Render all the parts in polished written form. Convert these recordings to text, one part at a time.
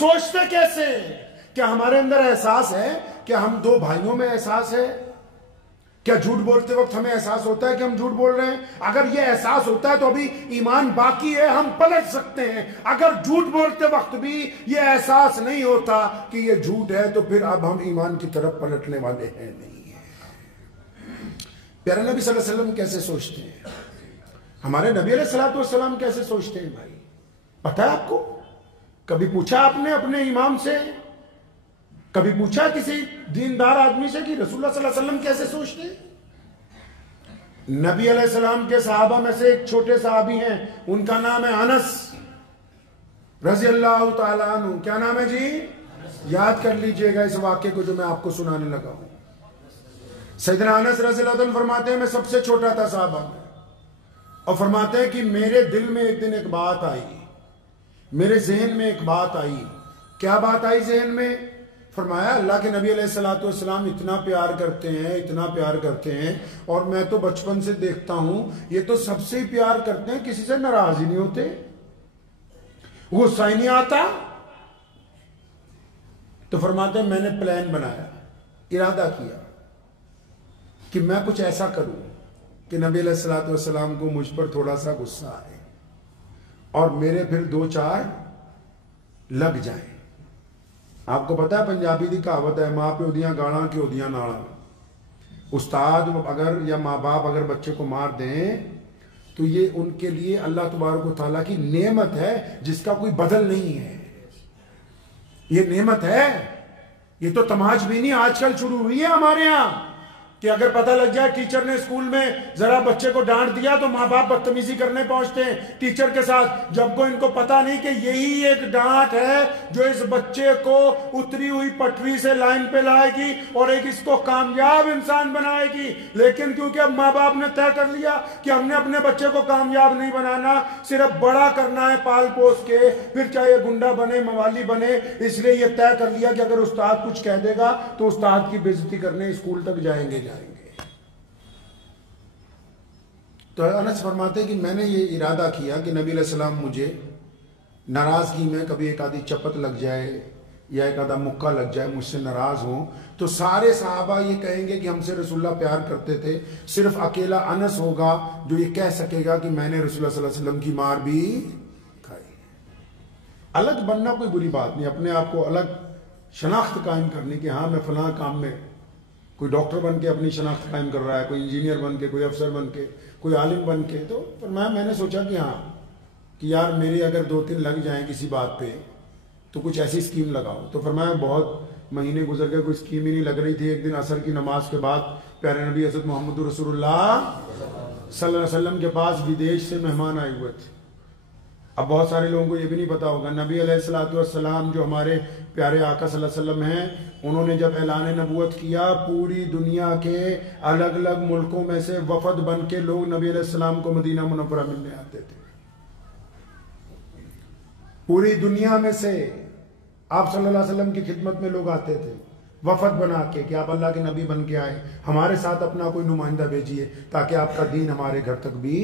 سوچتے کیسے؟ کیا ہمارے اندر احساس ہے کہ ہم دو بھائیوں میں احساس ہے؟ کیا جھوٹ بولتے وقت ہمیں احساس ہوتا ہے کہ ہم جھوٹ بول رہے ہیں؟ اگر یہ احساس ہوتا ہے تو ابھی ایمان باقی ہے، ہم پلٹ سکتے ہیں۔ اگر جھوٹ بولتے وقت بھی یہ احساس نہیں ہوتا کہ یہ جھوٹ ہے تو پھر اب ہم ایمان کی طرف پلٹنے والے ہیں نہیں ہیں۔ پیارے نبی صلی اللہ علیہ وسلم کیسے سوچتے ہیں؟ ہمارے نبی علیہ الصلوۃ والسلام کیسے سوچتے ہیں بھائی؟ پتہ ہے آپ کو؟ کبھی پوچھا آپ نے اپنے امام سے؟ کبھی پوچھا کسی دیندار آدمی سے کہ رسول اللہ صلی اللہ علیہ وسلم کیسے سوچتے ہیں؟ نبی علیہ السلام کے صحابہ میں سے ایک چھوٹے صحابی ہیں، ان کا نام ہے انس رضی اللہ تعالیٰ عنہ۔ کیا نام ہے جی؟ یاد کر لیجئے گا اس واقعے کو جو میں آپ کو سنانے لگا ہوں۔ سیدنا انس رضی اللہ عنہ فرماتے ہیں میں سب سے چھوٹا تھا صحابہ میں، اور فرماتے ہیں کہ میرے دل میں ایک دن ایک بات آئی، میرے ذہن میں ایک بات آئی۔ کیا بات آئی ذہن میں؟ فرمایا اللہ کے نبی علیہ الصلوۃ والسلام اتنا پیار کرتے ہیں، اتنا پیار کرتے ہیں، اور میں تو بچپن سے دیکھتا ہوں یہ تو سب سے پیار کرتے ہیں، کسی سے ناراض ہی نہیں ہوتے، غصہ ہی نہیں آتا۔ تو فرماتے ہیں میں نے پلان بنایا، ارادہ کیا کہ میں کچھ ایسا کروں کہ نبی علیہ الصلوۃ والسلام کو مجھ پر تھوڑا سا غصہ آئے اور میرے پھر دو چار لگ جائیں۔ آپ کو پتا ہے پنجابی دی کہاوت ہے، ماں پیو دیاں گالاں کیو دیاں نالاں۔ استاد اگر یا ماں باپ اگر بچے کو مار دیں تو یہ ان کے لیے اللہ تبارک و تعالیٰ کی نعمت ہے جس کا کوئی بدل نہیں ہے۔ یہ نعمت ہے، یہ تو تماش بینی آج کل شروع ہوئی ہے ہمارے ہاں کہ اگر پتہ لگ جائے ٹیچر نے اسکول میں ذرا بچے کو ڈانٹ دیا تو ماں باپ بدتمیزی کرنے پہنچتے ہیں ٹیچر کے ساتھ، جب کو ان کو پتہ نہیں کہ یہی ایک ڈانٹ ہے جو اس بچے کو اتری ہوئی پٹری سے لائن پہ لائے گی اور ایک اس کو کامیاب انسان بنائے گی۔ لیکن کیونکہ اب ماں باپ نے طے کر لیا کہ ہم نے اپنے بچے کو کامیاب نہیں بنانا، صرف بڑا کرنا ہے پال پوس کے، پھر چاہے گنڈا بنے موالی بنے، اس لیے یہ طے کر لیا کہ اگر استاد کچھ کہہ دے گا تو استاد کی بے عزتی کرنے اسکول تک جائیں گے۔ تو انس فرماتے کہ میں نے یہ ارادہ کیا کہ نبی علیہ السلام مجھے ناراضگی میں کبھی ایک آدھی چپت لگ جائے یا ایک آدھا مکہ لگ جائے، مجھ سے ناراض ہوں تو سارے صحابہ یہ کہیں گے کہ ہم سے رسول اللہ پیار کرتے تھے، صرف اکیلا انس ہوگا جو یہ کہہ سکے گا کہ میں نے رسول اللہ صلی اللہ علیہ وسلم کی مار بھی کھائی۔ الگ بننا کوئی بری بات نہیں، اپنے آپ کو الگ شناخت قائم کرنے کہ ہاں میں فلاں کام میں، کوئی ڈاکٹر بن کے اپنی شناخت قائم کر رہا ہے، کوئی انجینئر بن کے، کوئی افسر بن کے، کوئی عالم بن کے، تو میں نے سوچا کہ ہاں کہ یار میرے اگر دو تین لگ جائیں کسی بات پہ تو کچھ ایسی اسکیم لگاؤ۔ تو فرمایا بہت مہینے گزر گئے، کوئی اسکیم ہی نہیں لگ رہی تھی۔ ایک دن عصر کی نماز کے بعد پیارے نبی حضرت محمد رسول اللہ صلی اللہ علیہ وسلم کے پاس ودیش سے مہمان آئے ہوئے تھے۔ اب بہت سارے لوگوں کو یہ بھی نہیں پتا ہوگا، نبی علیہ الصلوۃ والسلام جو ہمارے پیارے آقا صلی اللہ علیہ وسلم ہیں، انہوں نے جب اعلان نبوت کیا پوری دنیا کے الگ الگ ملکوں میں سے وفد بن کے لوگ نبی علیہ السلام کو مدینہ منورہ ملنے آتے تھے۔ پوری دنیا میں سے آپ صلی اللہ علیہ وسلم کی خدمت میں لوگ آتے تھے وفد بنا کے کہ آپ اللہ کے نبی بن کے آئے، ہمارے ساتھ اپنا کوئی نمائندہ بھیجیے تاکہ آپ کا دین ہمارے گھر تک بھی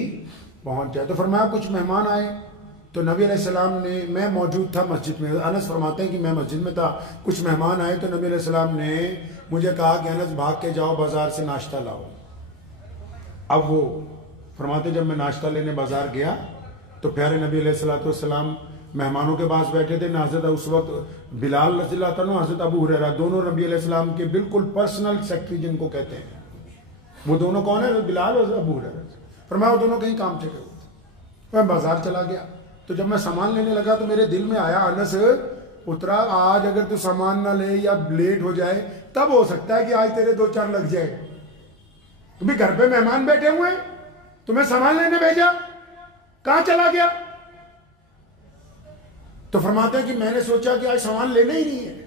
پہنچ جائے۔ تو فرمایا کچھ مہمان آئے تو نبی علیہ السلام نے، میں موجود تھا مسجد میں، انس فرماتے ہیں کہ میں مسجد میں تھا، کچھ مہمان آئے تو نبی علیہ السلام نے مجھے کہا کہ انس بھاگ کے جاؤ بازار سے ناشتہ لاؤ۔ اب وہ فرماتے جب میں ناشتہ لینے بازار گیا تو پیارے نبی علیہ السلام مہمانوں کے پاس بیٹھے تھے، نہ حضرت اس وقت بلال رضی اللہ عنہ، حضرت ابو ہریرہ، دونوں نبی علیہ السلام کے بالکل پرسنل سیکرٹری جن کو کہتے ہیں، وہ دونوں کون ہیں؟ بلال اور ابو ہریرہ۔ فرمایا وہ دونوں کہیں کام سے گئے ہوئے تھے۔ میں بازار چلا گیا تو جب میں سامان لینے لگا تو میرے دل میں آیا انس اترا آج اگر تو سامان نہ لے یا لیٹ ہو جائے تب ہو سکتا ہے کہ آج تیرے دو چار لگ جائے، تمہیں گھر پہ مہمان بیٹھے ہوئے ہیں، تمہیں سامان لینے بھیجا، کہاں چلا گیا؟ تو فرماتے ہیں کہ میں نے سوچا کہ آج سامان لینا ہی نہیں ہے،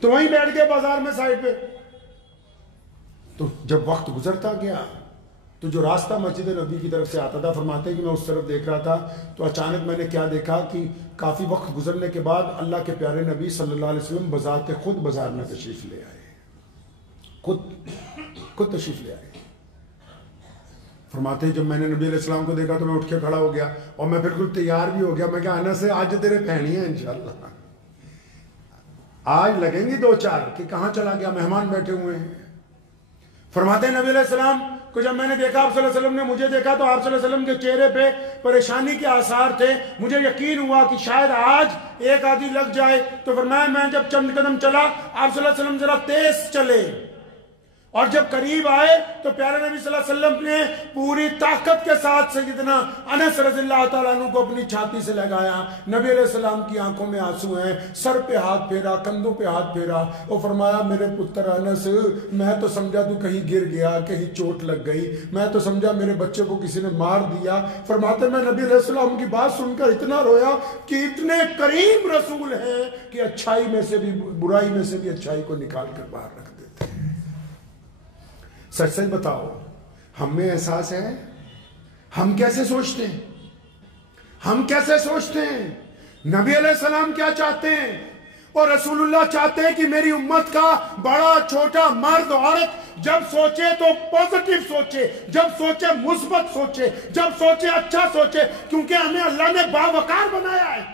تو وہیں بیٹھ گئے بازار میں سائڈ پہ۔ تو جب وقت گزرتا گیا تو جو راستہ مسجد نبی کی طرف سے آتا تھا، فرماتے ہیں کہ میں اس طرف دیکھ رہا تھا تو اچانک میں نے کیا دیکھا کہ کافی وقت گزرنے کے بعد اللہ کے پیارے نبی صلی اللہ علیہ وسلم بذات خود بازار میں تشریف لے آئے، خود تشریف لے آئے۔ فرماتے ہیں جب میں نے نبی علیہ السلام کو دیکھا تو میں اٹھ کے کھڑا ہو گیا اور میں بالکل تیار بھی ہو گیا، میں کہا انس سے آج تیرے پہنی ہے انشاءاللہ۔ آج لگیں گی 2-4 کہ کہاں چلا گیا، مہمان بیٹھے ہوئے ہیں۔ فرماتے ہیں نبی علیہ السلام کو جب میں نے دیکھا، آپ صلی اللہ علیہ وسلم نے مجھے دیکھا تو آپ صلی اللہ علیہ وسلم کے چہرے پہ پریشانی کے آثار تھے۔ مجھے یقین ہوا کہ شاید آج ایک آدھی لگ جائے، تو فرمایا میں جب چند قدم چلا، آپ صلی اللہ علیہ وسلم ذرا تیز چلے، اور جب قریب آئے تو پیارے نبی صلی اللہ علیہ وسلم نے پوری طاقت کے ساتھ سیدنا انس رضی اللہ تعالیٰ عنہ کو اپنی چھاتی سے لگایا۔ نبی علیہ السلام کی آنکھوں میں آنسو ہیں، سر پہ ہاتھ پھیرا، کندھوں پہ ہاتھ پھیرا، اور فرمایا میرے پتر انس، میں تو سمجھا تو کہیں گر گیا، کہیں چوٹ لگ گئی، میں تو سمجھا میرے بچے کو کسی نے مار دیا۔ فرماتے میں نبی علیہ السلام کی بات سن کر اتنا رویا کہ اتنے کریم رسول ہیں کہ اچھائی میں سے بھی، برائی میں سے بھی اچھائی کو نکال کر باہر رکھ دیتے ہیں۔ سچ سچ بتاؤ، ہم میں احساس ہے؟ ہم کیسے سوچتے ہیں؟ ہم کیسے سوچتے ہیں؟ نبی علیہ السلام کیا چاہتے ہیں؟ اور رسول اللہ چاہتے ہیں کہ میری امت کا بڑا چھوٹا مرد عورت جب سوچے تو پوزیٹیو سوچے، جب سوچے مثبت سوچے، جب سوچے اچھا سوچے، کیونکہ ہمیں اللہ نے باوقار بنایا ہے۔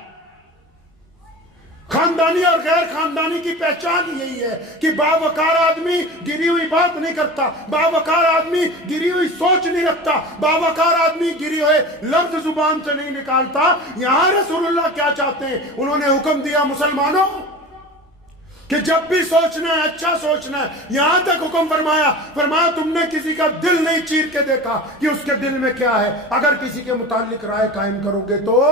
خاندانی اور غیر خاندانی کی پہچان یہی ہے کہ باوقار آدمی گری ہوئی بات نہیں کرتا، باوقار آدمی گری ہوئی سوچ نہیں رکھتا، باوقار آدمی گری ہوئے لفظ زبان سے نہیں نکالتا۔ یہاں رسول اللہ کیا چاہتے ہیں؟ انہوں نے حکم دیا مسلمانوں کہ جب بھی سوچنا ہے اچھا سوچنا ہے۔ یہاں تک حکم فرمایا تم نے کسی کا دل نہیں چیر کے دیکھا کہ اس کے دل میں کیا ہے۔ اگر کسی کے متعلق رائے قائم کرو گے تو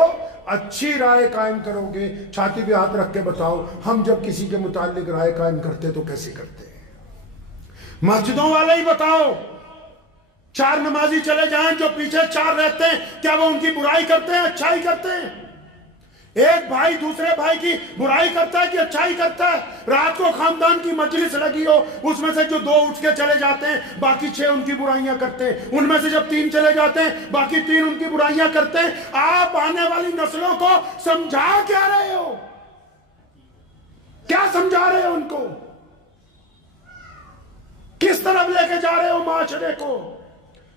اچھی رائے قائم کرو گے۔ چھاتی پہ ہاتھ رکھ کے بتاؤ، ہم جب کسی کے متعلق رائے قائم کرتے تو کیسے کرتے ہیں؟ مسجدوں والے ہی بتاؤ، 4 نمازی چلے جائیں جو پیچھے 4 رہتے ہیں، کیا وہ ان کی برائی کرتے ہیں، اچھائی کرتے ہیں؟ ایک بھائی دوسرے بھائی کی برائی کرتا ہے کہ اچھائی کرتا ہے؟ رات کو خاندان کی مجلس لگی ہو، اس میں سے جو 2 اٹھ کے چلے جاتے ہیں باقی 6 ان کی برائیاں کرتے ہیں، ان میں سے جب 3 چلے جاتے ہیں باقی 3 ان کی برائیاں کرتے ہیں۔ آپ آنے والی نسلوں کو سمجھا کیا رہے ہو؟ کیا سمجھا رہے ہو ان کو؟ کس طرف لے کے جا رہے ہو معاشرے کو؟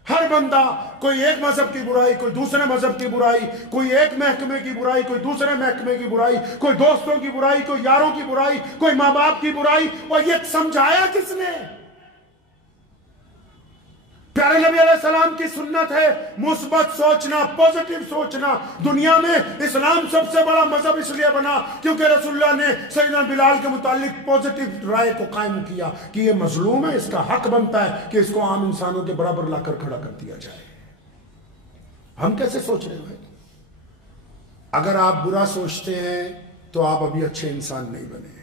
ہر بندہ کوئی ایک مذہب کی برائی، کوئی دوسرے مذہب کی برائی، کوئی ایک محکمے کی برائی، کوئی دوسرے محکمے کی برائی، کوئی دوستوں کی برائی، کوئی یاروں کی برائی، کوئی ماں باپ کی برائی، اور یہ سمجھایا کس نے؟ پیارے نبی علیہ السلام کی سنت ہے مثبت سوچنا، پوزیٹیو سوچنا۔ دنیا میں اسلام سب سے بڑا مذہب اس لیے بنا کیونکہ رسول اللہ نے سیدنا بلال کے متعلق پوزیٹیو رائے کو قائم کیا کہ یہ مظلوم ہے، اس کا حق بنتا ہے کہ اس کو عام انسانوں کے برابر لا کر کھڑا کر دیا جائے۔ ہم کیسے سوچ رہے ہیں؟ اگر آپ برا سوچتے ہیں تو آپ ابھی اچھے انسان نہیں بنے۔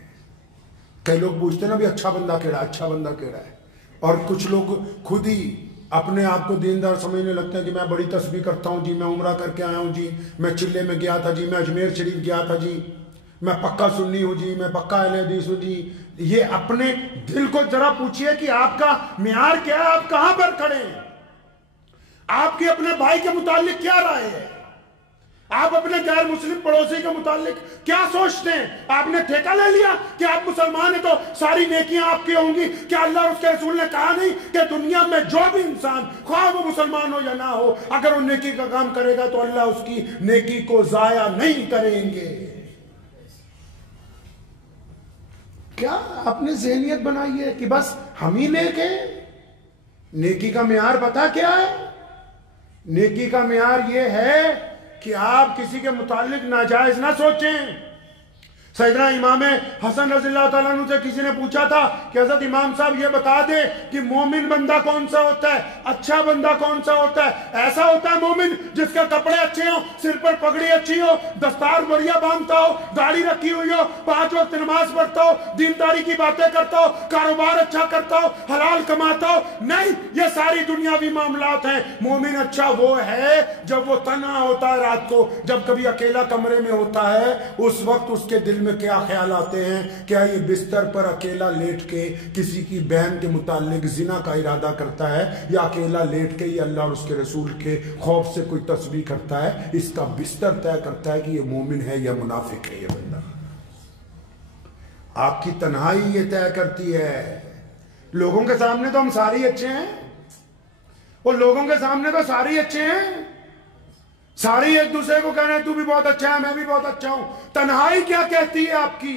کئی لوگ پوچھتے ہیں نا بھی اچھا بندہ کیڑا ہے، اچھا بندہ کیڑا ہے، اور کچھ لوگ خود ہی اپنے آپ کو دیندار سمجھنے لگتے ہیں کہ میں بڑی تسبیح کرتا ہوں جی، میں عمرہ کر کے آیا ہوں جی، میں چلے میں گیا تھا جی، میں اجمیر شریف گیا تھا جی، میں پکا سنی ہوں جی، میں پکا اہل حدیث ہوں جی۔ یہ اپنے دل کو ذرا پوچھئے کہ آپ کا معیار کیا ہے، آپ کہاں پر کھڑے ہیں؟ آپ کی اپنے بھائی کے متعلق کیا رائے ہے؟ آپ اپنے غیر مسلم پڑوسی کے متعلق کیا سوچتے ہیں؟ آپ نے ٹھیکہ لے لیا کہ آپ مسلمان ہیں تو ساری نیکیاں آپ کی ہوں گی؟ کیا اللہ اور اس کے رسول نے کہا نہیں کہ دنیا میں جو بھی انسان خواہ وہ مسلمان ہو یا نہ ہو، اگر وہ نیکی کا کام کرے گا تو اللہ اس کی نیکی کو ضائع نہیں کریں گے؟ کیا اپنی ذہنیت بنائی ہے کہ بس ہم ہی نیک ہیں؟ نیکی کا معیار پتہ کیا ہے؟ نیکی کا معیار یہ ہے کہ آپ کسی کے متعلق ناجائز نہ سوچیں۔ سیدنا امام حسن رضی اللہ تعالیٰ عنہ سے کسی نے پوچھا تھا کہ حضرت امام صاحب یہ بتا دیں کہ مومن بندہ کون سا ہوتا ہے، اچھا بندہ کون سا ہوتا ہے؟ ایسا ہوتا ہے مومن جس کے کپڑے اچھے ہوں، سر پر پگڑی اچھی ہو، دستار بڑھیا باندھتا ہو، داڑھی رکھی ہوئی ہو، 5 وقت نماز پڑھتا ہو، دینداری کی باتیں کرتا ہو، کاروبار اچھا کرتا ہو، حلال کماتا ہو۔ نہیں، یہ ساری دنیاوی معاملات ہیں۔ مومن اچھا وہ ہے جب وہ تنہا ہوتا ہے رات کو، جب کبھی اکیلا کمرے میں ہوتا ہے، اس وقت اس کے دل میں کیا خیال آتے ہیں؟ کیا یہ بستر پر اکیلا لیٹ کے کسی کی بہن کے متعلق زنا کا ارادہ کرتا ہے، یا اکیلا لیٹ کے یہ اللہ اور اس کے رسول کے خوف سے کوئی تسبیح کرتا ہے؟ اس کا بستر طے کرتا ہے کہ یہ مومن ہے یا منافق ہے یہ بندہ۔ آپ کی تنہائی یہ طے کرتی ہے۔ لوگوں کے سامنے تو ہم سارے اچھے ہیں، اور لوگوں کے سامنے تو سارے اچھے ہیں، سارے ایک دوسرے کو کہنے تو بھی بہت اچھا ہے، میں بھی بہت اچھا ہوں۔ تنہائی کیا کہتی ہے آپ کی؟